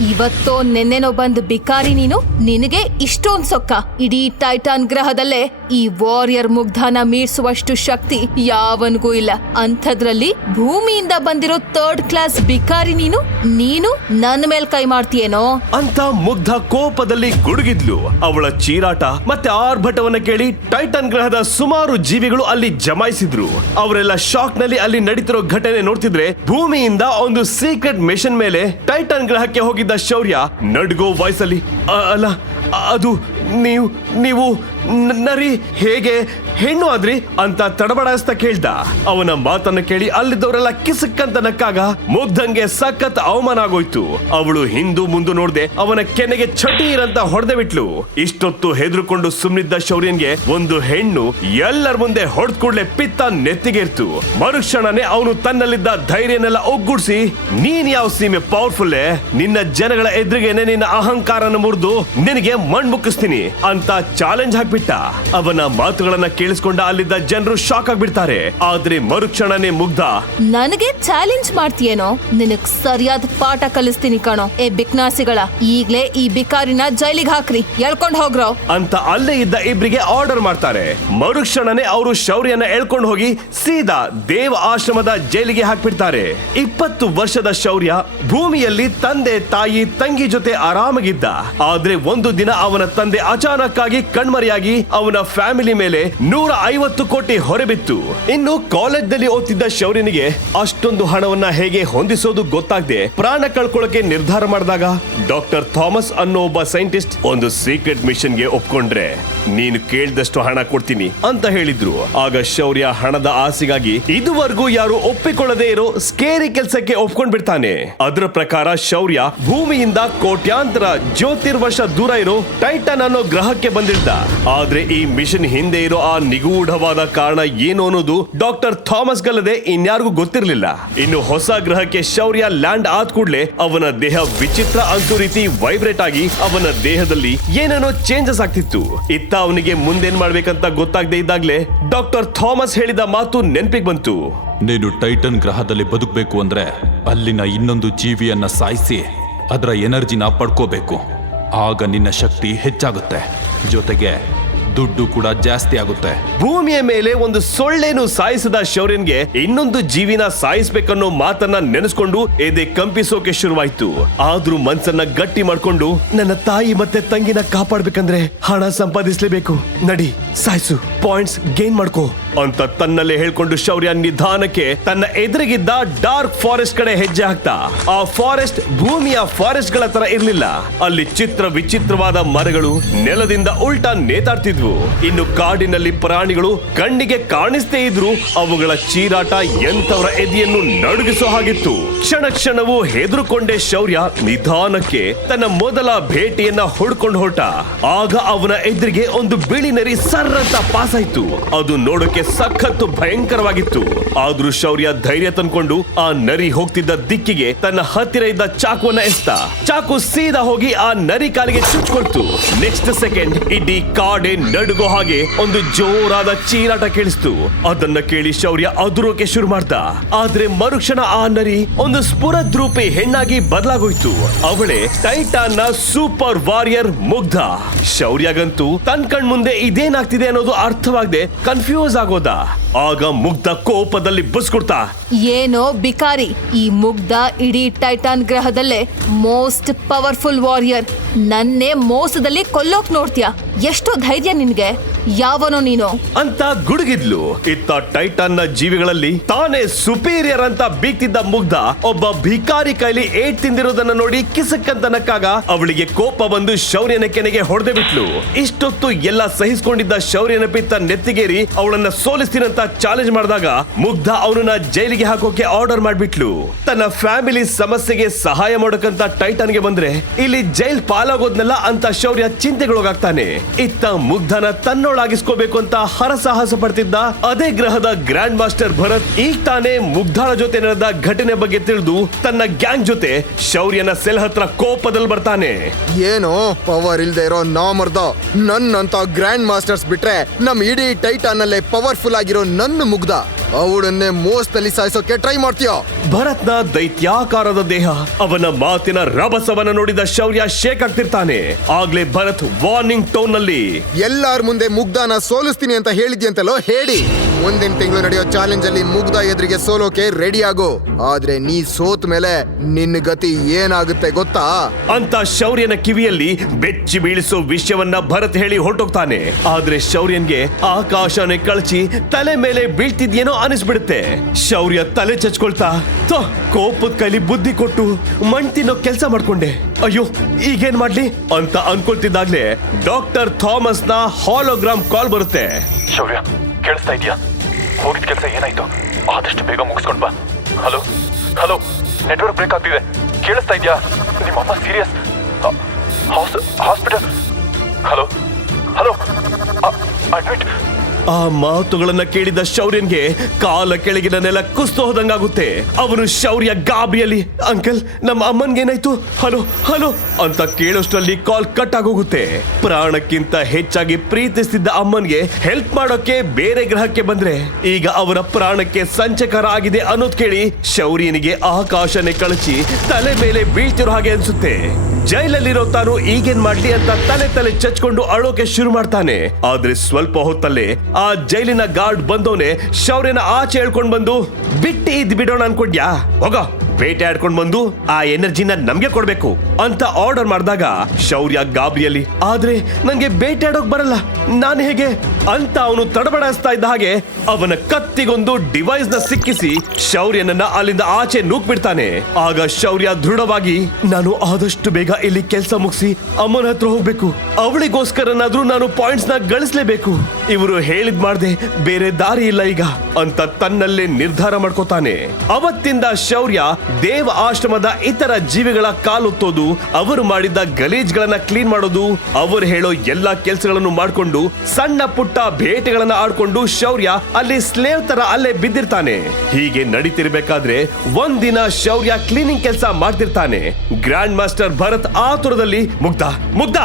ಇವತ್ತೋ ನೆನ್ನೆನೋ ಬಂದ್ ಬಿಕಾರಿ ನೀನು? ನಿನಗೆ ಇಷ್ಟೊಂದ್ ಸೊಕ್ಕ. ಇಡೀ ಟೈಟಾನ್ ಗ್ರಹದಲ್ಲೇ ಈ ವಾರಿಯರ್ ಮುಗ್ಧಾನ ಮೀರ್ಸುವಷ್ಟು ಶಕ್ತಿ ಯಾವನ್ಗೂ ಇಲ್ಲ. ಅಂಥದ್ರಲ್ಲಿ ಭೂಮಿಯಿಂದ ಬಂದಿರೋ ಥರ್ಡ್ ಕ್ಲಾಸ್ ಬಿಕಾರಿ ನೀನು? ನೀನು ನನ್ ಮೇಲ್ ಕೈ ಮಾಡ್ತೀಯೇನೋ? ಅಂತ ಮುಗ್ಧ ಕೋಪದಲ್ಲಿ ಗುಡುಗಿದ್ಲು. ಅವಳ ಚೀರಾಟ ಮತ್ತೆ ಆರ್ಭಟವನ್ನ ಕೇಳಿ ಟೈಟನ್ ಗ್ರಹದ ಸುಮಾರು ಜೀವಿಗಳು ಅಲ್ಲಿ ಜಮಾಯಿಸಿದ್ರು. ಅವರೆಲ್ಲ ಶಾಕ್ನಲ್ಲಿ ಅಲ್ಲಿ ನಡೀತಿರೋ ಘಟನೆ ನೋಡ್ತಿದ್ರೆ ಭೂಮಿಯಿಂದ ಒಂದು ಸೀಕ್ರೆಟ್ ಮಿಷನ್ ಮೇಲೆ ಟೈಟನ್ ಗ್ರಹಕ್ಕೆ ಹೋಗಿದ್ದ ಶೌರ್ಯ ನಡ್ಗೋ ವಾಯ್ಸಲ್ಲಿ ಅಲ್ಲ ಅದು ನೀವು ನೀವು ನರಿ ಹೇಗೆ ಹೆಣ್ಣು ಆದ್ರಿ ಅಂತ ತಡಬಡಾಯಿಸ್ತಾ ಕೇಳ್ದ. ಅವನ ಮಾತನ್ನ ಕೇಳಿ ಅಲ್ಲಿದ್ದವರೆಲ್ಲ ಕಿಸಕ್ಕಂತ ನಕ್ಕಾಗ ಮುಗ್ಧಂಗೆ ಸಖತ್ ಅವಮಾನ ಆಗೋಯ್ತು. ಅವಳು ಹಿಂದೂ ಮುಂದು ನೋಡ್ದೆ ಅವನ ಕೆನೆಗೆ ಚಟೀರಂತ ಹೊಡೆದೆ ಬಿಟ್ಲು. ಇಷ್ಟೊತ್ತು ಹೆದರ್ಕೊಂಡು ಸುಮ್ನಿದ್ದ ಶೌರ್ಯನ್ಗೆ ಒಂದು ಹೆಣ್ಣು ಎಲ್ಲರ ಮುಂದೆ ಹೊಡೆದ್ ಕೂಡ್ಲೆ ಪಿತ್ತ ನೆತ್ತಿಗೇರ್ತು ಮರುಕ್ಷಣನೆ ಅವನು ತನ್ನಲ್ಲಿದ್ದ ಧೈರ್ಯನೆಲ್ಲ ಒಗ್ಗೂಡಿಸಿ, ನೀನ್ ಯಾವ ಸೀಮೆ ಪವರ್ಫುಲ್ ನಿನ್ನ ಜನಗಳ ಎದುರಿಗೆನೆ ನಿನ್ನ ಅಹಂಕಾರನ ಮುರಿದು ನಿನಗೆ ಮಣ್ ಮುಕ್ಕಿಸ್ತೀನಿ ಅಂತ ಚಾಲೆಂಜ್ ಹಾಕ್ಬಿಟ್ಟ. ಅವನ ಮಾತುಗಳನ್ನ ಕೇಳಿಸ್ಕೊಂಡ ಅಲ್ಲಿದ್ದ ಜನರು ಶಾಕ್ ಆಗ್ಬಿಡ್ತಾರೆ. ಆದ್ರೆ ಮರುಕ್ಷಣನೇ ಮುಗ್ಧ. ನನಗೆ ಚಾಲೆಂಜ್ ಮಾಡ್ತೀಯೇನೋ? ನಿನಗ್ ಸರಿಯಾದ ಪಾಠ ಕಲಿಸ್ತೀನಿ ಕಣೋ. ಏ ಬಿಕ್ನಾಸಿಗಳ ಈಗ್ಲೇ ಈ ಬಿಕಾರಿನ ಜೈಲಿಗೆ ಹಾಕ್ರಿ. ಎಳ್ಕೊಂಡ್ ಹೋಗ್ರ. ಅಂತ ಅಲ್ಲೇ ಇದ್ದ ಇಬ್ರಿಗೆ ಆರ್ಡರ್ ಮಾಡ್ತಾರೆ. ಮರುಕ್ಷಣನೇ ಅವರು ಶೌರ್ಯನ ಎಳ್ಕೊಂಡು ಹೋಗಿ ಸೀದಾ ದೇವ ಆಶ್ರಮದ ಜೈಲಿಗೆ ಹಾಕ್ಬಿಡ್ತಾರೆ. ಇಪ್ಪತ್ತು ವರ್ಷದ ಶೌರ್ಯ ಭೂಮಿಯಲ್ಲಿ ತಂದೆ ತಾಯಿ ತಂಗಿ ಜೊತೆ ಆರಾಮಾಗಿದ್ದ. ಆದ್ರೆ ಒಂದು ದಿನ ಅವನ ತಂದೆ ಅಚಾನಕ್ ಆಗಿ ಕಣ್ಮರೆಯಾಗಿ ಅವನ ಫ್ಯಾಮಿಲಿ ಮೇಲೆ ನೂರ ಐವತ್ತು ಕೋಟಿ ಹೊರಬಿತ್ತು. ಇನ್ನು ಕಾಲೇಜ್ನಲ್ಲಿ ಓದ್ತಿದ್ದ ಶೌರ್ಯನಿಗೆ ಅಷ್ಟೊಂದು ಹಣವನ್ನ ಹೇಗೆ ಹೊಂದಿಸೋದು ಗೊತ್ತಾಗದೆ ಪ್ರಾಣ ಕಳ್ಕೊಳ್ಳೋಕೆ ನಿರ್ಧಾರ ಮಾಡಿದಾಗ ಡಾಕ್ಟರ್ ಥಾಮಸ್ ಅನ್ನೋ ಒಬ್ಬ ಸೈಂಟಿಸ್ಟ್ ಒಂದು ಸೀಕ್ರೆಟ್ ಮಿಷನ್ಗೆ ಒಪ್ಕೊಂಡ್ರೆ, ನೀನು ಕೇಳಿದಷ್ಟು ಹಣ ಕೊಡ್ತೀನಿ ಅಂತ ಹೇಳಿದ್ರು. ಆಗ ಶೌರ್ಯ ಹಣದ ಆಸೆಗಾಗಿ ಇದುವರೆಗೂ ಯಾರು ಒಪ್ಪಿಕೊಳ್ಳದೆ ಇರೋ ಸ್ಕೇರಿ ಕೆಲಸಕ್ಕೆ ಒಪ್ಕೊಂಡ್ ಬಿಡ್ತಾನೆ ಅದರ ಪ್ರಕಾರ ಶೌರ್ಯ ಭೂಮಿಯಿಂದ ಕೋಟ್ಯಾಂತರ ಜ್ಯೋತಿರ್ವರ್ಷ ದೂರ ಇರೋ ಟೈಟನ್ ಅನ್ನೋ ಗ್ರಹಕ್ಕೆ ಬಂದಿದ್ದ. ಆದ್ರೆ ಈ ಮಿಷನ್ ಹಿಂದೆ ಇರೋ ಆ ನಿಗೂಢವಾದ ಕಾರಣ ಏನು ಅನ್ನೋದು ಡಾಕ್ಟರ್ ಥಾಮಸ್ ಗಲ್ಲದೆ ಇನ್ಯಾರಿಗೂ ಗೊತ್ತಿರಲಿಲ್ಲ. ಇನ್ನು ಹೊಸ ಗ್ರಹಕ್ಕೆ ಶೌರ್ಯ ಲ್ಯಾಂಡ್ ಆದ ಕೂಡಲೇ ಅವನ ದೇಹ ವಿಚಿತ್ರ ಅಂತೂ ರೀತಿ ವೈಬ್ರೇಟ್ ಆಗಿ ಅವನ ದೇಹದಲ್ಲಿ ಏನೇನೋ ಚೇಂಜಸ್ ಆಗ್ತಿತ್ತು. ಇತ್ತ ಅವನಿಗೆ ಮುಂದೇನ್ ಮಾಡ್ಬೇಕಂತ ಗೊತ್ತಾಗದೆ ಇದ್ದಾಗ್ಲೇ ಡಾಕ್ಟರ್ ಥಾಮಸ್ ಹೇಳಿದ ಮಾತು ನೆನಪಿಗೆ ಬಂತು. ನೀನು ಟೈಟನ್ ಗ್ರಹದಲ್ಲಿ ಬದುಕಬೇಕು ಅಂದ್ರೆ ಅಲ್ಲಿನ ಇನ್ನೊಂದು ಜೀವಿಯನ್ನ ಸಾಯಿಸಿ ಅದರ ಎನರ್ಜಿನ ಪಡ್ಕೋಬೇಕು. ಆಗ ನಿನ್ನ ಶಕ್ತಿ ಹೆಚ್ಚಾಗುತ್ತೆ. ಜೊತೆಗೆ ದುಡ್ಡು ಕೂಡ ಜಾಸ್ತಿ ಆಗುತ್ತೆ. ಭೂಮಿಯ ಮೇಲೆ ಒಂದು ಸೊಳ್ಳೆನು ಸಾಯಿಸಿದ ಶೌರ್ಯನ್ಗೆ ಇನ್ನೊಂದು ಜೀವಿನ ಸಾಯಿಸ್ಬೇಕನ್ನೋ ಮಾತನ್ನ ನೆನೆಸ್ಕೊಂಡು ಎದೆ ಕಂಪಿಸೋಕೆ ಶುರುವಾಯ್ತು. ಆದ್ರೂ ಮನ್ಸನ್ನ ಗಟ್ಟಿ ಮಾಡ್ಕೊಂಡು ನನ್ನ ತಾಯಿ ಮತ್ತೆ ತಂಗಿನ ಕಾಪಾಡ್ಬೇಕಂದ್ರೆ ಹಣ ಸಂಪಾದಿಸ್ಲೇಬೇಕು. ನಡಿ, ಸಾಯಿಸು. ಪಾಯಿಂಟ್ಸ್ ಗೇನ್ ಮಾಡ್ಕೋ. ಅಂತ ತನ್ನಲ್ಲೇ ಹೇಳ್ಕೊಂಡು ಶೌರ್ಯ ನಿಧಾನಕ್ಕೆ ತನ್ನ ಎದುರಿಗಿದ್ದ ಡಾರ್ಕ್ ಫಾರೆಸ್ಟ್ ಕಡೆ ಹೆಜ್ಜೆ ಹಾಕ್ತಾ, ಆ ಫಾರೆಸ್ಟ್ ಭೂಮಿಯ ಫಾರೆಸ್ಟ್ಗಳ ತರ ಇರ್ಲಿಲ್ಲ. ಅಲ್ಲಿ ಚಿತ್ರ ವಿಚಿತ್ರವಾದ ಮರಗಳು ನೆಲದಿಂದ ಉಲ್ಟಾ ನೇತಾಡ್ತಿದ್ವು. ಇನ್ನು ಕಾಡಿನಲ್ಲಿ ಪ್ರಾಣಿಗಳು ಕಣ್ಣಿಗೆ ಕಾಣಿಸ್ತೇ ಇದ್ರು ಅವುಗಳ ಚೀರಾಟ ಎಂತವರ ಎದೆಯನ್ನು ನಡುಗಿಸೋ ಹಾಗಿತ್ತು. ಕ್ಷಣ ಕ್ಷಣವೂ ಹೆದರುಕೊಂಡೆ ಶೌರ್ಯ ನಿಧಾನಕ್ಕೆ ತನ್ನ ಮೊದಲ ಭೇಟಿಯನ್ನ ಹುಡ್ಕೊಂಡು ಹೊರಟ. ಆಗ ಅವನ ಎದುರಿಗೆ ಒಂದು ಬಿಳಿ ನರಿ ಸರ್ರಂತ ಪಾಸ್ ಆಯ್ತು ಅದು ನೋಡೋಕೆ ಸಖತ್ತು ಭಯಂಕರವಾಗಿತ್ತು. ಆದ್ರೂ ಶೌರ್ಯ ಧೈರ್ಯ ತಂದ್ಕೊಂಡು ಆ ನರಿ ಹೋಗ್ತಿದ್ದ ದಿಕ್ಕಿಗೆ ತನ್ನ ಹತ್ತಿರ ಇದ್ದ ಚಾಕುವನ್ನ ಎಸ್ತ. ಚಾಕು ಸೀದಾ ಹೋಗಿ ಆ ನರಿ ಕಾಲಿಗೆ ಚುಚ್ಕೊಳ್ತು ನೆಕ್ಸ್ಟ್ ಸೆಕೆಂಡ್ ಇಡೀ ಕಾಡೆ ನಡುಗೋ ಹಾಗೆ ಒಂದು ಜೋರಾದ ಚೀರಾಟ ಕೇಳಿಸ್ತು. ಅದನ್ನ ಕೇಳಿ ಶೌರ್ಯ ಅದುರೋಕೆ ಶುರು ಮಾಡ್ದ. ಆದ್ರೆ ಮರುಕ್ಷಣ ಆ ನರಿ ಒಂದು ಸ್ಫುರದ್ರೂಪಿ ಹೆಣ್ಣಾಗಿ ಬದಲಾಗೋಯ್ತು. ಅವಳೆ ಟೈಟಾನ್ನ ಸೂಪರ್ ವಾರಿಯರ್ ಮುಗ್ಧ. ಶೌರ್ಯಗಂತೂ ತನ್ ಕಣ್ ಮುಂದೆ ಇದೇನಾಗ್ತಿದೆ ಅನ್ನೋದು ಅರ್ಥವಾಗದೆ ಕನ್ಫ್ಯೂಸ್ ಆಗೋದ? ಆಗ ಮುಗ್ಧ ಕೋಪದಲ್ಲಿ ಬಸ್ಕೊಡ್ತಾ ಏನೋ ಬಿಕಾರಿ. ಈ ಮುಗ್ಧ ಇಡೀ ಟೈಟಾನ್ ಗ್ರಹದಲ್ಲೇ ಮೋಸ್ಟ್ ಪವರ್ಫುಲ್ ವಾರಿಯರ್. ನನ್ನೇ ಮೋಸದಲ್ಲಿ ಕೊಲ್ಲೋಕ್ ನೋಡ್ತೀಯ? ಎಷ್ಟು ಧೈರ್ಯ ನಿನ್ಗೆ. ಯಾವನೋ ನೀನು? ಅಂತ ಗುಡುಗಿದ್ಲು. ಇತ್ತ ಟೈಟನ್ನ ಜೀವಿಗಳಲ್ಲಿ ತಾನೇ ಸುಪೀರಿಯರ್ ಅಂತ ಬೀಗ್ತಿದ್ದ ಮುಗ್ಧ, ಒಬ್ಬ ಭಿಕಾರಿ ಕೈಲಿ ಏಟ್ ತಿಂದಿರೋದನ್ನ ನೋಡಿ ಕಿಸಕ್ಕಂತ ನಕ್ಕಾಗ ಅವಳಿಗೆ ಕೋಪ ಬಂದು ಶೌರ್ಯನ ಕೆನೆಗೆ ಹೊಡೆದೇ ಬಿಟ್ಲು. ಇಷ್ಟೊತ್ತು ಎಲ್ಲ ಸಹಿಸಿಕೊಂಡಿದ್ದ ಶೌರ್ಯನ ಪಿತ್ತ ನೆತ್ತಿಗೇರಿ ಅವಳನ್ನ ಸೋಲಿಸ್ತೀನಂತ ಚಾಲೆಂಜ್ ಮಾಡಿದಾಗ ಮುಗ್ಧ ಅವನನ್ನ ಜೈಲಿಗೆ ಹಾಕೋಕೆ ಆರ್ಡರ್ ಮಾಡ್ಬಿಟ್ಲು. ತನ್ನ ಫ್ಯಾಮಿಲಿ ಸಮಸ್ಯೆಗೆ ಸಹಾಯ ಮಾಡೋಕಂತ ಟೈಟಾನ್ಗೆ ಬಂದ್ರೆ ಇಲ್ಲಿ ಜೈಲ್ ಪಾಲಾಗೋದ್ನಲ್ಲ ಅಂತ ಶೌರ್ಯ ಚಿಂತೆಗೊಳಗಾಗ್ತಾನೆ ಇತ್ತ ಮುಗ್ಧನ ತನ್ನೊಳಾಗಿಸ್ಕೋಬೇಕು ಅಂತ ಹರಸಾಹಸ ಪಡ್ತಿದ್ದ ಅದೇ ಗ್ರಹದ ಗ್ರ್ಯಾಂಡ್ ಮಾಸ್ಟರ್ ಭರತ್ ಈಗ ತಾನೇ ಮುಗ್ಧಾಳ ಜೊತೆ ನಡೆದ ಘಟನೆ ಬಗ್ಗೆ ತಿಳಿದು ತನ್ನ ಗ್ಯಾಂಗ್ ಜೊತೆ ಶೌರ್ಯನ ಸೆಲ್ ಹತ್ರ ಕೋಪದಲ್ಲಿ ಬರ್ತಾನೆ. ಏನು ಪವರ್ ಇಲ್ದೇ ಇರೋ ನಾಮರ್ದ ನನ್ನಂತ ಗ್ರ್ಯಾಂಡ್ ಮಾಸ್ಟರ್ಸ್ ಬಿಟ್ರೆ ನಮ್ ಇಡೀ ಟೈಟಾನ್ ಅಲ್ಲೇ ಪವರ್ಫುಲ್ ಆಗಿರೋ ನನ್ನ ಮುಗ್ಧ. ಅವಳನ್ನೇ ಮೋಸದಲ್ಲಿ ಸಾಯಿಸೋಕೆ ಟ್ರೈ ಮಾಡ್ತೀಯ? ಭರತ್ನ ದೈತ್ಯಾಕಾರದ ದೇಹ ಅವನ ಮಾತಿನ ರಭಸವನ್ನ ನೋಡಿದ ಶೌರ್ಯ ಶೇಕ್ ಆಗ್ತಿರ್ತಾನೆ. ಆಗ್ಲೇ ಭರತ್ ವಾರ್ನಿಂಗ್ ಟೋನ್ನಲ್ಲಿ ಎಲ್ಲಾರ ಮುಂದೆ ಮುಗ್ಧಾನ ಸೋಲಿಸ್ತೀನಿ ಅಂತ ಹೇಳಿದ್ಯಂತಲೋ ಹೇಳಿ. ಮುಂದಿನ ತಿಂಗಳು ನಡೆಯೋ ಚಾಲೆಂಜ್ ಅಲ್ಲಿ ಮುಗ್ಧ ಎದುರಿಗೆ ಸೋಲೋಕೆ ರೆಡಿ ಆಗು. ಆದ್ರೆ ನೀ ಸೋತ್ ಮೇಲೆ ನಿನ್ನ ಗತಿ ಏನಾಗುತ್ತೆ ಗೊತ್ತಾ? ಅಂತ ಶೌರ್ಯನ ಕಿವಿಯಲ್ಲಿ ಬೆಚ್ಚಿ ಬೀಳಿಸೋ ವಿಷಯವನ್ನ ಭರತ್ ಹೇಳಿ ಹೊರಟೋಗ್ತಾನೆ. ಆದ್ರೆ ಶೌರ್ಯನ್ಗೆ ಆಕಾಶನೇ ಕಳಚಿ ತಲೆ ಮೇಲೆ ಬೀಳ್ತಿದ್ಯೇನೋ ಅನಿಸ್ಬಿಡುತ್ತೆ. ಶೌರ್ಯ ತಲೆ ಚಚ್ಕೊಳ್ತಾ ತೋ ಕೋಪದ ಕೈಲಿ ಬುದ್ಧಿ ಕೊಟ್ಟು ಮಣ್ ತಿನ್ನೋ ಕೆಲಸ ಮಾಡ್ಕೊಂಡೆ. ಅಯ್ಯೋ ಈಗೇನ್ ಮಾಡ್ಲಿ? ಅಂತ ಅನ್ಕೊಳ್ತಿದ್ದಾಗ್ಲೇ ಡಾಕ್ಟರ್ ಥಾಮಸ್ನ ಹಾಲೋಗ್ರಾಮ್ ಕಾಲ್ ಬರುತ್ತೆ. ಶೌರ್ಯ ಕೇಳಿಸ್ತಾ ಇದೆಯಾ ಹೋಗಿದ ಕೆಲಸ ಏನಾಯ್ತು? ಆದಷ್ಟು ಬೇಗ ಮುಗಿಸ್ಕೊಂಡ್ ಬಾ. ಹಲೋ ಹಲೋ ನೆಟ್ವರ್ಕ್ ಬ್ರೇಕ್ ಆಗ್ತಿದೆ. ಕೇಳಿಸ್ತಾ ಇದೆಯಾ ನಿಮ್ಮಮ್ಮ serious hospital hello hello admit ಆ ಮಾತುಗಳನ್ನ ಕೇಳಿದ ಶೌರ್ಯನ್ಗೆ ಕಾಲ ಕೆಳಗಿನ ನೆಲ ಕುಸ್ತು ಹೋದಂಗಾಗುತ್ತೆ. ಅವನು ಶೌರ್ಯ ಗಾಬಿಯಲ್ಲಿ ಅಂಕಲ್, ನಮ್ಮ ಅಮ್ಮನ್ಗೇನಾಯ್ತು ಹಲೋ ಹಲೋ, ಅಂತ ಕೇಳೋಷ್ಟರಲ್ಲಿ ಕಾಲ್ ಕಟ್ ಆಗೋಗುತ್ತೆ. ಪ್ರಾಣಕ್ಕಿಂತ ಹೆಚ್ಚಾಗಿ ಪ್ರೀತಿಸ್ತಿದ್ದ ಅಮ್ಮನ್ಗೆ ಹೆಲ್ಪ್ ಮಾಡೋಕೆ ಬೇರೆ ಗ್ರಹಕ್ಕೆ ಬಂದ್ರೆ. ಈಗ ಅವರ ಪ್ರಾಣಕ್ಕೆ ಸಂಚಕರ ಆಗಿದೆ ಅನ್ನೋದ್ ಕೇಳಿ ಶೌರ್ಯನಿಗೆ ಆಕಾಶನೆ ಕಳಚಿ ತಲೆ ಮೇಲೆ ಬೀಳ್ತಿರೋ ಹಾಗೆ ಅನ್ಸುತ್ತೆ. ಜೈಲಲ್ಲಿರೋ ತಾನು ಈಗೇನ್ ಮಾಡ್ಲಿ ಅಂತ ತಲೆ ತಲೆ ಚಚ್ಕೊಂಡು ಅಳೋಕೆ ಶುರು ಮಾಡ್ತಾನೆ. ಆದ್ರೆ ಸ್ವಲ್ಪ ಹೊತ್ತಲ್ಲೇ ಆ ಜೈಲಿನ ಗಾರ್ಡ್ ಬಂದೋನೆ ಶೌರ್ಯನ ಆಚೆ ಹೇಳ್ಕೊಂಡ್ ಬಂದು, ಬಿಟ್ಟಿ ಇದ್ ಬಿಡೋಣ ಅನ್ಕೊಂಡ್ಯಾ? ಹೋಗ. ಬೇಟೆ ಆಡ್ಕೊಂಡ್ ಬಂದು ಆ ಎನರ್ಜಿನ ನಮ್ಗೆ ಕೊಡ್ಬೇಕು ಅಂತ ಆರ್ಡರ್ ಮಾಡಿದಾಗ ಶೌರ್ಯ ಗಾಬರಿಯಲ್ಲಿ. ಆದ್ರೆ ನಂಗೆ ಬೇಟೆ ಆಡೋಕ್ ಬರಲ್ಲ. ನಾನು ಹೇಗೆ? ಅಂತ ಅವನು ತಡಬಡಿಸ್ತಾ ಇದ್ದ ಹಾಗೆ ಅವನ ಕತ್ತಿಗೊಂದು ಡಿವೈಸ್ನ ಸಿಕ್ಕಿಸಿ ಶೌರ್ಯನನ್ನ ಅಲ್ಲಿಂದ ಆಚೆ ನೂಕ್ ಬಿಡ್ತಾನೆ ಆಗ ಶೌರ್ಯ ದೃಢವಾಗಿ, ನಾನು ಆದಷ್ಟು ಬೇಗ ಇಲ್ಲಿ ಕೆಲಸ ಮುಗಿಸಿ ಅಮ್ಮನ ಹತ್ರ ಹೋಗ್ಬೇಕು. ಅವಳಿಗೋಸ್ಕರನಾದ್ರೂ ನಾನು ಪಾಯಿಂಟ್ಸ್ನ ಗಳಿಸ್ಲೇಬೇಕು. ಇವರು ಹೇಳಿದ್ ಮಾಡ್ದೆ ಬೇರೆ ದಾರಿ ಇಲ್ಲ ಈಗ ಅಂತ ತನ್ನಲ್ಲೇ ನಿರ್ಧಾರ ಮಾಡ್ಕೋತಾನೆ. ಅವತ್ತಿಂದ ಶೌರ್ಯ, ದೇವ ಆಶ್ರಮದ ಇತರ ಜೀವಿಗಳ ಕಾಲುತ್ತೋದು ಅವರು ಗಲೀಜ್ ಗಳನ್ನ ಕ್ಲೀನ್ ಮಾಡೋದು, ಅವರು ಹೇಳೋ ಎಲ್ಲಾ ಕೆಲಸಗಳನ್ನು ಮಾಡ್ಕೊಂಡು, ಸಣ್ಣ ಪುಟ್ಟ ಬೇಟೆಗಳನ್ನ ಆಡ್ಕೊಂಡು ಶೌರ್ಯ ಅಲ್ಲಿ ಸ್ಲೇವ್ ತರ ಅಲ್ಲೇ ಬಿದ್ದಿರ್ತಾನೆ. ಹೀಗೆ ನಡೀತಿರ್ಬೇಕಾದ್ರೆ ಒಂದಿನ ಶೌರ್ಯ ಕ್ಲೀನಿಂಗ್ ಕೆಲಸ ಮಾಡ್ತಿರ್ತಾನೆ. ಗ್ರ್ಯಾಂಡ್ ಮಾಸ್ಟರ್ ಭರತ್ ಆತುರದಲ್ಲಿ ಮುಗ್ಧ ಮುಗ್ಧ!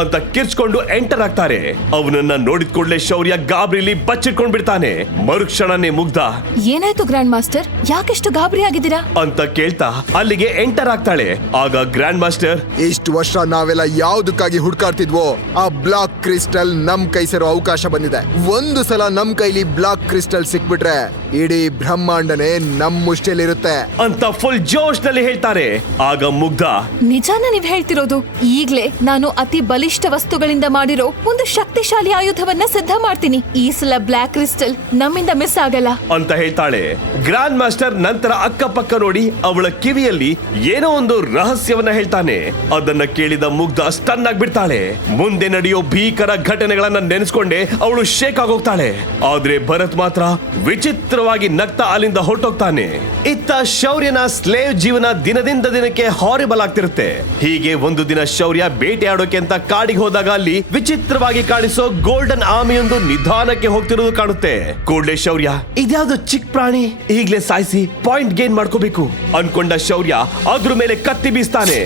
ಅಂತ ಕಿರ್ಚ್ಕೊಂಡು ಎಂಟರ್ ಆಗ್ತಾರೆ. ಅವನನ್ನ ನೋಡಿದ ಕೂಡಲೇ ಶೌರ್ಯ ಗಾಬರಿಲಿ ಬಚ್ಚಿಟ್ಕೊಂಡ್ ಬಿಡ್ತಾನೆ ಮರುಕ್ಷಣನೇ ಮುಗ್ಧ. ಏನಾಯ್ತು ಗ್ರ್ಯಾಂಡ್ ಮಾಸ್ಟರ್? ಯಾಕೆಷ್ಟು ಗಾಬರಿ ಆಗಿದ್ದೀರಾ? ಅಂತ ಕೇಳ್ತಾ ಅಲ್ಲಿಗೆ ಎಂಟರ್ ಆಗ್ತಾಳೆ. ಆಗ ಗ್ರ್ಯಾಂಡ್ ಮಾಸ್ಟರ್ ಇಷ್ಟು ವರ್ಷ ನಾವೆಲ್ಲ ಯಾವ್ದಕ್ಕಾಗಿ ಹುಡ್ಕಾಡ್ತಿದ್ವೋ ಆ ಬ್ಲಾಕ್ ಕ್ರಿಸ್ಟಲ್ ನಮ್ ಕೈ ಸೇರೋ ಅವಕಾಶ ಬಂದಿದೆ. ಒಂದು ಸಲ ನಮ್ ಕೈಲಿ ಬ್ಲಾಕ್ ಕ್ರಿಸ್ಟಲ್ ಸಿಕ್ಬಿಟ್ರೆ ಇಡೀ ಬ್ರಹ್ಮಾಂಡನೇ ನಮ್ ಮುಷ್ಟಿಯಲ್ಲಿರುತ್ತೆ. ಅಂತ ಫುಲ್ ಜೋಶ್ನಲ್ಲಿ ಹೇಳ್ತಾರೆ. ಆಗ ಮುಗ್ಧ. ನಿಜಾನ ನೀವ್ ಹೇಳ್ತಿರೋದು? ಈಗ್ಲೇ ನಾನು ಅತಿ ಬಲಿಷ್ಠ ವಸ್ತುಗಳಿಂದ ಮಾಡಿರೋ ಒಂದು ಶಕ್ತಿಶಾಲಿ ಆಯುಧವನ್ನ ಸಿದ್ಧ ಮಾಡ್ತೀನಿ. ಈ ಸಲ ಬ್ಲಾಕ್ ಕ್ರಿಸ್ಟಲ್ ನಮ್ಮಿಂದ ಮಿಸ್ ಆಗಲ್ಲ. ಅಂತ ಹೇಳ್ತಾಳೆ. ಗ್ರ್ಯಾಂಡ್ ಮಾಸ್ಟರ್ ನಂತರ ಅಕ್ಕಪಕ್ಕ ನೋಡಿ ಅವಳ ಕಿವಿಯಲ್ಲಿ ಏನೋ ಒಂದು ರಹಸ್ಯವನ್ನ ಹೇಳ್ತಾನೆ. ಅದನ್ನ ಕೇಳಿದ ಮುಗ್ಧ ಸ್ಟನ್ ಆಗ್ಬಿಡ್ತಾಳೆ. ಮುಂದೆ ನಡೆಯೋ ಭೀಕರ ಘಟನೆಗಳನ್ನ ನೆನೆಸ್ಕೊಂಡೆ ಅವಳು ಶೇಕ್ ಆಗೋಗ್ತಾಳೆ. ಆದ್ರೆ ಭರತ್ ಮಾತ್ರ ವಿಚಿತ್ರವಾಗಿ ನಗ್ತಾ ಅಲ್ಲಿಂದ ಹೊರಟೋಗ್ತಾನೆ. ಇತ್ತ ಶೌರ್ಯನ ಸ್ಲೇವ್ ಜೀವನ ದಿನದಿಂದ ದಿನಕ್ಕೆ ಹಾರಿಬಲ್ ಆಗ್ತಿರುತ್ತೆ. ಹೀಗೆ ಒಂದು ದಿನ ಶೌರ್ಯ ಬೇಟೆ ಆಡೋಕೆ ಅಂತ ಕಾಡಿಗೆ ಹೋದಾಗ ಅಲ್ಲಿ ವಿಚಿತ್ರವಾಗಿ ಕಾಣಿಸೋ ಗೋಲ್ಡನ್ ಆಮೆಯೊಂದು ನಿಧಾನಕ್ಕೆ ಹೋಗ್ತಿರೋದು ಕಾಣುತ್ತೆ. ಕೂಡಲೇ ಶೌರ್ಯ. ಇದ್ಯಾವ್ದು ಚಿಕ್ಕ ಪ್ರಾಣಿ? ಈಗ್ಲೇ ಸಾಯಿಸಿ ಪಾಯಿಂಟ್ ಗೇನ್ ಮಾಡ್ಕೋಬೇಕು. ಅನ್ಕೊಂಡ ಶೌರ್ಯ ಅದ್ರ ಮೇಲೆ ಕತ್ತಿ ಬೀಸ್ತಾನೆ.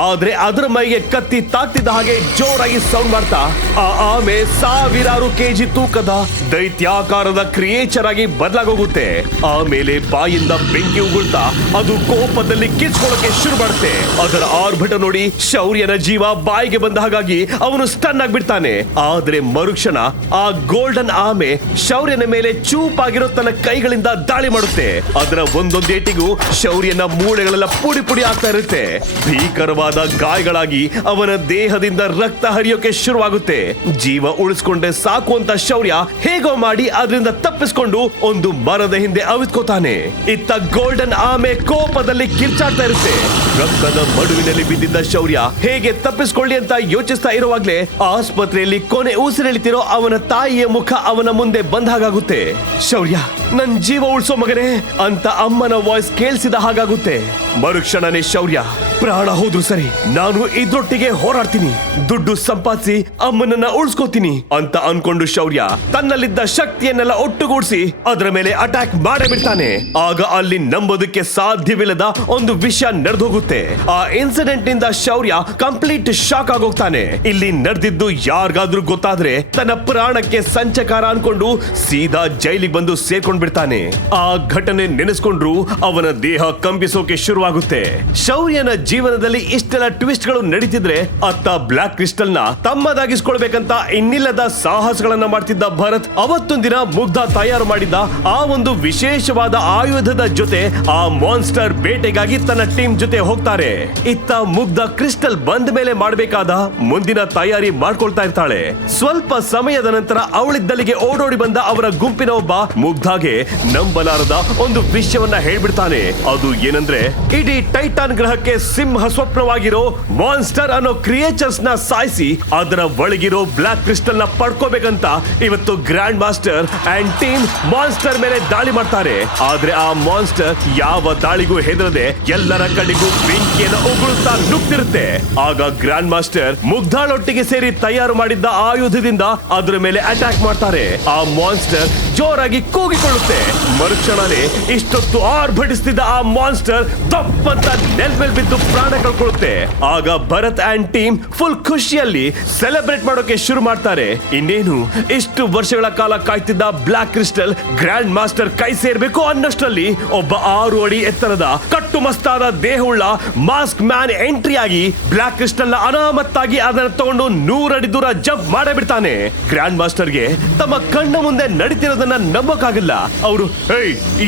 ಆದ್ರೆ ಅದ್ರ ಮೈಗೆ ಕತ್ತಿ ತಾಕ್ತಿದ್ದ ಹಾಗೆ ಜೋರಾಗಿ ಸೌಂಡ್ ಮಾಡ್ತಾ, ಆ ಆಮೆ ಸಾವಿರಾರು ಕೆಜಿ ತೂಕದ ದೈತ್ಯಾಕಾರದ ಕ್ರಿಯೇಚರ್ ಆಗಿ ಬದಲಾಗೋಗುತ್ತೆ. ಆಮೇಲೆ ಬಾಯಿಂದ ಬೆಂಕಿ ಉಗುಳ್ತಾ ಅದು ಕೋಪದಲ್ಲಿ ಕಿಚ್ಕೊಳಕ್ಕೆ ಶುರು ಮಾಡುತ್ತೆ. ಅದರ ಆರ್ಭಟ ನೋಡಿ ಶೌರ್ಯನ ಜೀವ ಬಾಯಿಗೆ ಬಂದ ಹಾಗಾಗಿ ಅವನು ಸ್ಟನ್ ಆಗ್ಬಿಡ್ತಾನೆ. ಆದ್ರೆ ಮರುಕ್ಷಣ ಆ ಗೋಲ್ಡನ್ ಆಮೆ ಶೌರ್ಯನ ಮೇಲೆ ಚೂಪಾಗಿರೋ ತನ್ನ ಕೈಗಳಿಂದ ದಾಳಿ ಮಾಡುತ್ತೆ. ಅದರ ಒಂದೊಂದು ಏಟಿಗೂ ಶೌರ್ಯನ ಮೂಳೆಗಳೆಲ್ಲ ಪುಡಿ ಪುಡಿ ಆಗ್ತಾ ಇರುತ್ತೆ. ಭೀಕರವಾದ ಗಾಯಗಳಾಗಿ ಅವನ ದೇಹದಿಂದ ರಕ್ತ ಹರಿಯೋಕೆ ಶುರುವಾಗುತ್ತೆ. ಜೀವ ಉಳಿಸ್ಕೊಂಡೆ ಸಾಕು ಅಂತ ಶೌರ್ಯ ಹೇಗೋ ಮಾಡಿ ಅದರಿಂದ ತಪ್ಪಿಸ್ಕೊಂಡು ಒಂದು ಮರದ ಹಿಂದೆ ಅವಿತ್ಕೋತಾನೆ. ಇತ್ತ ಗೋಲ್ಡನ್ ಆಮೆ ಕೋಪದಲ್ಲಿ ಕಿರ್ಚಾಡ್ತಾ ಇರುತ್ತೆ. ರಕ್ತದ ಮಡುವಿನಲ್ಲಿ ಬಿದ್ದಿದ್ದ ಶೌರ್ಯ ಹೇಗೆ ತಪ್ಪಿಸ್ಕೊಳ್ಳಿ ಅಂತ ಯೋಚಿಸ್ತಾ ಇರುವಾಗ್ಲೇ ಆಸ್ಪತ್ರೆಯಲ್ಲಿ ಕೊನೆ ಉಸಿರೆಳಿತಿರೋ ಅವನ ತಾಯಿಯ ಮುಖ ಅವನ ಮುಂದೆ ಬಂದ ಹಾಗಾಗುತ್ತೆ. ಶೌರ್ಯ, ನನ್ ಜೀವ ಉಳಿಸೋ ಮಗನೇ, ಅಂತ ಅಮ್ಮನ ವಾಯ್ಸ್ ಕೇಳಿಸಿದ ಹಾಗಾಗುತ್ತೆ. ಮರುಕ್ಷಣನೇ ಶೌರ್ಯ. ಪ್ರಾಣ ಹೋದ್ರು ಸರಿ. ನಾನು ಇದ್ರೊಟ್ಟಿಗೆ ಹೋರಾಡ್ತೀನಿ. ದುಡ್ಡು ಸಂಪಾದಿಸಿ ಅಮ್ಮನನ್ನ ಉಳಿಸ್ಕೋತೀನಿ ಅಂತ ಅನ್ಕೊಂಡು ಶೌರ್ಯ ತನ್ನಲ್ಲಿದ್ದ ಶಕ್ತಿಯನ್ನೆಲ್ಲ ಒಟ್ಟುಗೂಡಿಸಿ ಅದರ ಮೇಲೆ ಅಟ್ಯಾಕ್ ಮಾಡೇ ಬಿಡ್ತಾನೆ. ಆಗ ಅಲ್ಲಿ ನಂಬೋದಕ್ಕೆ ಸಾಧ್ಯವಿಲ್ಲದ ಒಂದು ವಿಷಯ ನಡೆದೋಗುತ್ತೆ. ಆ ಇನ್ಸಿಡೆಂಟ್ನಿಂದ ಶೌರ್ಯ ಕಂಪ್ಲೀಟ್ ಶಾಕ್ ಆಗೋಗ್ತಾನೆ. ಇಲ್ಲಿ ನಡೆದಿದ್ದು ಯಾರಿಗಾದ್ರೂ ಗೊತ್ತಾದ್ರೆ ತನ್ನ ಪ್ರಾಣಕ್ಕೆ ಸಂಚಕಾರ ಅನ್ಕೊಂಡು ಸೀದಾ ಜೈಲಿಗೆ ಬಂದು ಸೇರ್ಕೊಂಡ್ ಬಿಡ್ತಾನೆ. ಆ ಘಟನೆ ನೆನೆಸ್ಕೊಂಡ್ರು ಅವನ ದೇಹ ಕಂಪಿಸೋಕೆ ಶುರುವಾಗುತ್ತೆ. ಶೌರ್ಯನ ಜೀವನದಲ್ಲಿ ಇಷ್ಟೆಲ್ಲ ಟ್ವಿಸ್ಟ್ಗಳು ನಡೀತಿದ್ರೆ ಅತ್ತ ಬ್ಲಾಕ್ ಕ್ರಿಸ್ಟಲ್ನ ತಮ್ಮದಾಗಿಸ್ಕೊಳ್ಬೇಕಂತ ಇನ್ನಿಲ್ಲದ ಸಾಹಸಗಳನ್ನ ಮಾಡ್ತಿದ್ದ ಭರತ್ ಅವತ್ತೊಂದಿನ ಮುಗ್ಧ ತಯಾರು ಮಾಡಿದ್ದ ಆ ಒಂದು ವಿಶೇಷವಾದ ಆಯುಧದ ಜೊತೆ ಆ ಮಾನ್ಸ್ಟರ್ ಬೇಟೆಗಾಗಿ ತನ್ನ ಟೀಮ್ ಜೊತೆ ಹೋಗ್ತಾರೆ. ಇತ್ತ ಮುಗ್ಧ ಕ್ರಿಸ್ಟಲ್ ಬಂದ ಮೇಲೆ ಮಾಡಬೇಕಾದ ಮುಂದಿನ ತಯಾರಿ ಮಾಡ್ಕೊಳ್ತಾ ಇರ್ತಾಳೆ. ಸ್ವಲ್ಪ ಸಮಯದ ನಂತರ ಅವಳಿದ್ದಲ್ಲಿಗೆ ಓಡೋಡಿ ಬಂದ ಅವರ ಗುಂಪಿನ ಒಬ್ಬ ಮುಗ್ಧಾಗೆ ನಂಬಲಾರದ ಒಂದು ವಿಷಯವನ್ನ ಹೇಳ್ಬಿಡ್ತಾನೆ. ಅದು ಏನಂದ್ರೆ, ಇಡೀ ಟೈಟಾನ್ ಗ್ರಹಕ್ಕೆ ಸಿಂಹ ಸ್ವಪ್ನವಾಗಿರೋ ಮಾನ್ಸ್ಟರ್ ಅನ್ನೋ ಕ್ರಿಯೇಚರ್ಸ್ನ ಸಾಯಿಸಿ ಅದರ ಒಳಗಿರೋ ಬ್ಲಾಕ್ ಕ್ರಿಸ್ಟಲ್ನ ಪಡ್ಕೋಬೇಕಂತ ಇವತ್ತು grand master and team monster ಮೇಲೆ ದಾಳಿ ಮಾಡ್ತಾರೆ. ಆದ್ರೆ ಆ ಮಾನ್ಸ್ಟರ್ ಯಾವ ದಾಳಿಗೂ ಹೆದರದೆ ಎಲ್ಲರ ಕಡೆಗೂ ಬೆಂಕಿಯನ್ನು ಉಗುಳುತ್ತಾ ನುಗ್ತಿರುತ್ತೆ ಆಗ ಗ್ರ್ಯಾಂಡ್ ಮಾಸ್ಟರ್ ಮುಗ್ಧಾಳೊಟ್ಟಿಗೆ ಸೇರಿ ತಯಾರು ಮಾಡಿದ್ದ ಆಯುಧದಿಂದ ಅದರ ಮೇಲೆ ಅಟ್ಯಾಕ್ ಮಾಡ್ತಾರೆ. ಆ ಮಾನ್ಸ್ಟರ್ ಜೋರಾಗಿ ಕೂಗಿಕೊಳ್ಳುತ್ತೆ. ಮರುಕ್ಷಣನೇ ಇಷ್ಟೊತ್ತು ಆರ್ಭಟಿಸ್ತಿದ್ದ ಆ ಮಾನ್ಸ್ಟರ್ ತಪ್ಪಂತ ನೆಲ್ ಬಿದ್ದು ಪ್ರಾಣ ಕಳ್ಕೊಳ್ಳುತ್ತೆ. ಆಗ ಭರತ್ ಅಂಡ್ ಟೀಮ್ ಫುಲ್ ಖುಷಿಯಲ್ಲಿ ಸೆಲೆಬ್ರೇಟ್ ಮಾಡೋಕೆ ಶುರು ಮಾಡ್ತಾರೆ. ಇನ್ನೇನು, ಇಷ್ಟು ವರ್ಷಗಳ ಕಾಲ ಕಾಯ್ತಿದ್ದ ಬ್ಲಾಕ್ ಕ್ರಿಸ್ಟಲ್ ಗ್ರ್ಯಾಂಡ್ ಮಾಸ್ಟರ್ ಕೈ ಸೇರ್ಬೇಕು ಅನ್ನಷ್ಟರಲ್ಲಿ ಒಬ್ಬ ಆರು ಅಡಿ ಎತ್ತರದ ಕಟ್ಟು ಮಸ್ತಾದ ದೇಹವುಳ್ಳ ಮಾಸ್ಕ್ ಮ್ಯಾನ್ ಎಂಟ್ರಿ ಆಗಿ ಬ್ಲಾಕ್ ಕ್ರಿಸ್ಟಲ್ನ ಅನಾಮತ್ತಾಗಿ ಅದನ್ನ ತಗೊಂಡು ನೂರಡಿ ದೂರ ಜಂಪ್ ಮಾಡೇ ಗ್ರ್ಯಾಂಡ್ ಗ್ರ್ಯಾಂಡ್ ಮಾಸ್ಟರ್ಗೆ ತಮ್ಮ ಕಣ್ಣ ಮುಂದೆ ನಡೀತಿರೋದನ್ನ ನಂಬಕ್ಕಾಗಿಲ್ಲ. ಅವರು ಹೇ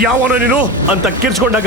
ಯಾವನ ನೀನು? ಅಂತ ಕಿರ್ಚ್ಕೊಂಡಾಗ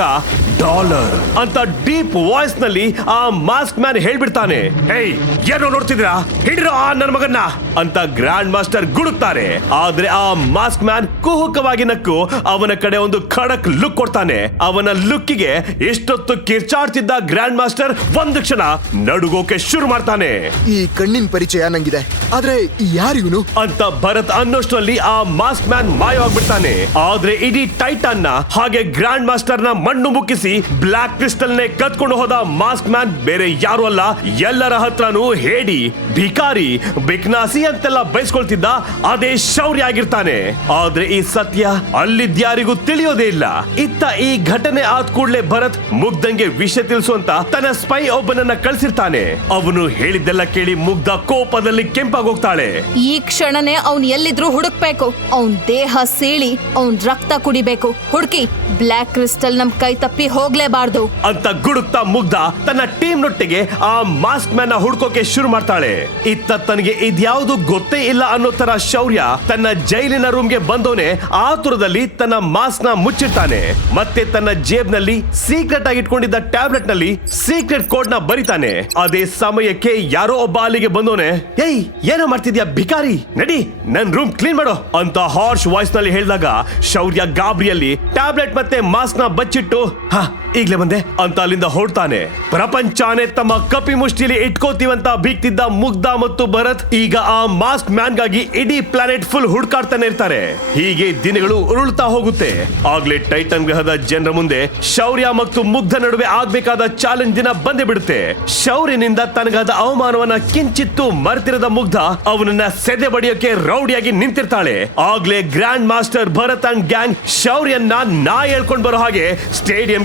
ಡಾಲರ್. ಅಂತ ಡೀಪ್ ವಾಯ್ಸ್ನಲ್ಲಿ ಆ ಮಾಸ್ಕ್ ಮ್ಯಾನ್ ಹೇಳ್ಬಿಡ್ತಾನೆ. ಏಯ್ ಏನೋ ನೋಡ್ತಿದ್ರಾ ಹಿಡಿರೋ ಆ ನನ್ನ ಮಗನ್ನ. ಅಂತ ಗ್ರ್ಯಾಂಡ್ ಮಾಸ್ಟರ್ ಗುಡುತ್ತಾರೆ ಆದ್ರೆ ಆ ಮಾಸ್ಕ್ ಮ್ಯಾನ್ ಕುಹುಕವಾಗಿ ನಕ್ಕು ಅವನ ಕಡೆ ಒಂದು ಖಡಕ್ ಲುಕ್ ಕೊಡ್ತಾನೆ. ಅವನ ಲುಕ್ಕಿಗೆ ಎಷ್ಟೊತ್ತು ಕಿರ್ಚಾಡ್ತಿದ್ದ ಗ್ರ್ಯಾಂಡ್ ಮಾಸ್ಟರ್ ಒಂದ್ ಕ್ಷಣ ನಡುಗೋಕೆ ಶುರು ಮಾಡ್ತಾನೆ. ಈ ಕಣ್ಣಿನ ಪರಿಚಯ ನಂಗಿದೆ. ಆದ್ರೆ ಯಾರಿವನು ಅಂತ ಭರತ್ ಅನ್ನೋಷ್ಟರಲ್ಲಿ ಆ ಮಾಸ್ಕ್ ಮ್ಯಾನ್ ಮಾಯವಾಗ್ಬಿಡ್ತಾನೆ. ಆದ್ರೆ ಇಡೀ ಟೈಟಾನ್ನ ಹಾಗೆ ಗ್ರ್ಯಾಂಡ್ ಮಾಸ್ಟರ್ನ ಮಣ್ಣು ಮುಕ್ಕಿಸಿ ಬ್ಲಾಕ್ ಕ್ರಿಸ್ಟಲ್ ನೇ ಕತ್ಕೊಂಡು ಹೋದ ಮಾಸ್ಕ್ ಮ್ಯಾನ್ ಬೇರೆ ಯಾರು ಅಲ್ಲ. ಎಲ್ಲರ ಹತ್ರನೂ ಹೇಡಿ, ಭಿಕಾರಿ, ಬಿಕ್ನಾಸಿ ಅಂತೆಲ್ಲ ಬಯಸ್ಕೊಳ್ತಿದ್ದ ಅದೇ ಶೌರ್ಯ ಆಗಿರ್ತಾನೆ. ಆದ್ರೆ ಈ ಸತ್ಯ ಅಲ್ಲಿದ್ಯಾರಿಗೂ ತಿಳಿಯೋದೇ ಇಲ್ಲ. ಇತ್ತ ಈ ಘಟನೆ ಆದ ಕೂಡಲೇ ಭರತ್ ಮುಗ್ಧಂಗೆ ವಿಷಯ ತಿಳಿಸುವಂತ ತನ್ನ ಸ್ಪೈ ಒಬ್ಬನನ್ನ ಕಳ್ಸಿರ್ತಾನೆ. ಅವನು ಹೇಳಿದ್ದೆಲ್ಲ ಕೇಳಿ ಮುಗ್ಧ ಕೋಪದಲ್ಲಿ ಕೆಂಪಾಗೋಗ್ತಾಳೆ. ಈ ಕ್ಷಣನೇ ಅವ್ನ್ ಎಲ್ಲಿದ್ರು ಹುಡುಕ್ಬೇಕು. ಅವ್ನ್ ದೇಹ ಸೀಳಿ, ಅವ್ನ್ ರಕ್ತ ಕುಡಿಬೇಕು. ಹುಡುಕಿ ಬ್ಲ್ಯಾಕ್ ಕ್ರಿಸ್ಟಲ್ ನಮ್ ಕೈ ತಪ್ಪಿ ಹೋಗ್ಲೇಬಾರ್ದು. ಅಂತ ಗುಡುಕ್ತಾ ಮುಗ್ಧ ತನ್ನ ಟೀಮ್ ನೊಟ್ಟಿಗೆ ಆ ಮಾಸ್ಕ್ ಮ್ಯಾನ್ ಹುಡ್ಕೋಕೆ ಶುರು ಮಾಡ್ತಾಳೆ. ಇತ್ತ ತನಗೆ ಇದ್ಯಾವುದು ಗೊತ್ತೇ ಇಲ್ಲ ಅನ್ನೋ ತರ ಶೌರ್ಯ ತನ್ನ ಜೈಲಿನ ರೂಮ್ಗೆ ಬಂದವನೆ ಆತುರದಲ್ಲಿ ತನ್ನ ಮಾಸ್ಕ್ನ ಮುಚ್ಚಿರ್ತಾನೆ. ಮತ್ತೆ ತನ್ನ ಜೇಬ್ನಲ್ಲಿ ಸೀಕ್ರೆಟ್ ಆಗಿ ಇಟ್ಕೊಂಡಿದ್ದ ಟ್ಯಾಬ್ಲೆಟ್ನಲ್ಲಿ ಸೀಕ್ರೆಟ್ ಕೋಡ್ನ ಬರಿತಾನೆ. ಅದೇ ಸಮಯಕ್ಕೆ ಯಾರೋ ಒಬ್ಬ ಅಲ್ಲಿಗೆ ಬಂದವನೆ, ಏಯ್, ಏನೋ ಮಾಡ್ತಿದ್ಯಾ ಭಿಕಾರಿ? ನಡಿ, ನನ್ ರೂಮ್ ಕ್ಲೀನ್ ಮಾಡೋ. ಅಂತ ಹಾರ್ಶ್ ವಾಯ್ಸ್ನಲ್ಲಿ ಹೇಳಿದಾಗ ಶೌರ್ಯ ಗಾಬರಿಯಲ್ಲಿ ಟ್ಯಾಬ್ಲೆಟ್ ಮತ್ತೆ ಮಾಸ್ಕ್ನ ಬಚ್ಚಿಟ್ಟು, ಹಾ ಈಗ್ಲೇ ಬಂದೆ. ಅಂತ ಅಲ್ಲಿಂದ ಹೊರಡ್ತಾನೆ. ಪ್ರಪಂಚಾನೆ ತಮ್ಮ ಕಪಿ ಮುಷ್ಟಿಲಿ ಇಟ್ಕೋತೀವಂತ ಬೀಗ್ತಿದ್ದ ಮುಗ್ಧ ಮತ್ತು ಭರತ್ ಈಗ ಆ ಮಾಸ್ಕ್ ಮ್ಯಾನ್ಗಾಗಿ ಇಡೀ ಪ್ಲಾನೆಟ್ ಫುಲ್ ಹುಡ್ಕಾಡ್ತಾನೆ ಇರ್ತಾರೆ. ಹೀಗೆ ದಿನಗಳು ಉರುಳ್ತಾ ಹೋಗುತ್ತೆ. ಆಗ್ಲೇ ಟೈಟನ್ ಗ್ರಹದ ಜನರ ಮುಂದೆ ಶೌರ್ಯ ಮತ್ತು ಮುಗ್ಧ ನಡುವೆ ಆಗ್ಬೇಕಾದ ಚಾಲೆಂಜ್ ದಿನ ಬಂದೇ ಬಿಡುತ್ತೆ. ಶೌರ್ಯನಿಂದ ತನಗಾದ ಅವಮಾನವನ್ನ ಕಿಂಚಿತ್ತು ಮರೆತಿರದ ಮುಗ್ಧ ಅವನನ್ನ ಸೆದೆ ಬಡಿಯೋಕೆ ರೌಡಿಯಾಗಿ ನಿಂತಿರ್ತಾಳೆ. ಆಗ್ಲೇ grand master Bharat and gang ಶೌರ್ಯನ್ನ ನಾ ಹೇಳ್ಕೊಂಡ್ ಬರೋ ಹಾಗೆ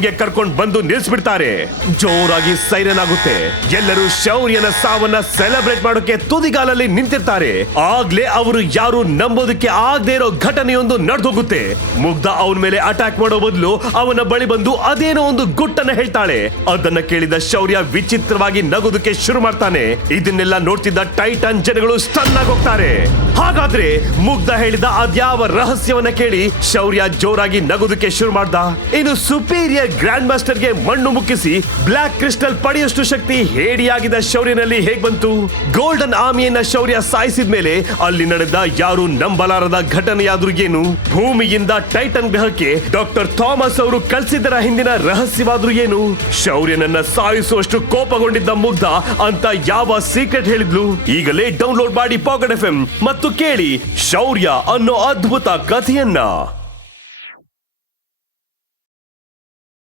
ಸ್ಟೇಡಿಯಂಗೆ ಕರ್ಕೊಂಡು ಬಂದು ನಿಲ್ಸ್ಬಿಡ್ತಾರೆ. ಜೋರಾಗಿ ಸೈರನ್ ಆಗುತ್ತೆ. ಎಲ್ಲರೂ ಶೌರ್ಯನ ಸಾವನ್ನ ಸೆಲೆಬ್ರೇಟ್ ಮಾಡೋಕೆ ತುದಿಗಾಲಲ್ಲಿ ನಿಂತಿರ್ತಾರೆ. ಆಗ್ಲೇ ಅವರು ಯಾರು ನಂಬೋದಕ್ಕೆ ಆಗದೆ ಇರೋ ಘಟನೆಯೊಂದು ನಡೆದೋಗುತ್ತೆ. ಮುಗ್ಧ ಅವನ ಮೇಲೆ ಅಟ್ಯಾಕ್ ಮಾಡೋ ಬದಲು ಅವನ ಬಳಿ ಬಂದು ಅದೇನೋ ಒಂದು ಗುಟ್ಟನ್ನ ಹೇಳ್ತಾಳೆ. ಅದನ್ನ ಕೇಳಿದ ಶೌರ್ಯ ವಿಚಿತ್ರವಾಗಿ ನಗೋದಕ್ಕೆ ಶುರು ಮಾಡ್ತಾನೆ. ಇದನ್ನೆಲ್ಲ ನೋಡ್ತಿದ್ದ ಟೈಟನ್ ಜನಗಳು ಸ್ಟನ್ ಆಗೋಗ್ತಾರೆ ಹಾಗಾದ್ರೆ ಮುಗ್ಧ ಹೇಳಿದ ಅದ್ಯಾವ ರಹಸ್ಯವನ್ನ ಕೇಳಿ ಶೌರ್ಯ ಜೋರಾಗಿ ನಗೋದಕ್ಕೆ ಶುರು ಮಾಡ್ದ? ಇನ್ನು ಸುಪೀರಿಯರ್ ಗ್ರ್ಯಾಂಡ್ ಮಾಸ್ಟರ್ಗೆ ಮಣ್ಣು ಮುಕ್ಕಿಸಿ ಬ್ಲಾಕ್ ಕ್ರಿಸ್ಟಲ್ ಪಡೆಯಷ್ಟು ಶಕ್ತಿ ಹೇಡಿಯಾಗಿದ್ದ ಶೌರ್ಯನಲ್ಲಿ ಹೇಗ್ ಬಂತು? ಗೋಲ್ಡನ್ ಆರ್ಮಿಯನ್ನ ಶೌರ್ಯ ಸಾಯಿಸಿದ ಮೇಲೆ ಅಲ್ಲಿ ನಡೆದ ಯಾರು ನಂಬಲಾರದ ಘಟನೆಯಾದ್ರೂ ಏನು? ಭೂಮಿಯಿಂದ ಟೈಟನ್ ಗ್ರಹಕ್ಕೆ ಡಾಕ್ಟರ್ ಥಾಮಸ್ ಅವರು ಕಳ್ಸಿದ್ದರ ಹಿಂದಿನ ರಹಸ್ಯವಾದ್ರೂ ಏನು? ಶೌರ್ಯನನ್ನ ಸಾಯಿಸುವಷ್ಟು ಕೋಪಗೊಂಡಿದ್ದ ಮುಗ್ಧ ಅಂತ ಯಾವ ಸೀಕ್ರೆಟ್ ಹೇಳಿದ್ಲು? ಈಗಲೇ ಡೌನ್ಲೋಡ್ ಮಾಡಿ ಪಾಕೆಟ್ ಎಫ್ ಮತ್ತು ಕೇಳಿ ಶೌರ್ಯ ಅನ್ನೋ ಅದ್ಭುತ ಕಥೆಯನ್ನ.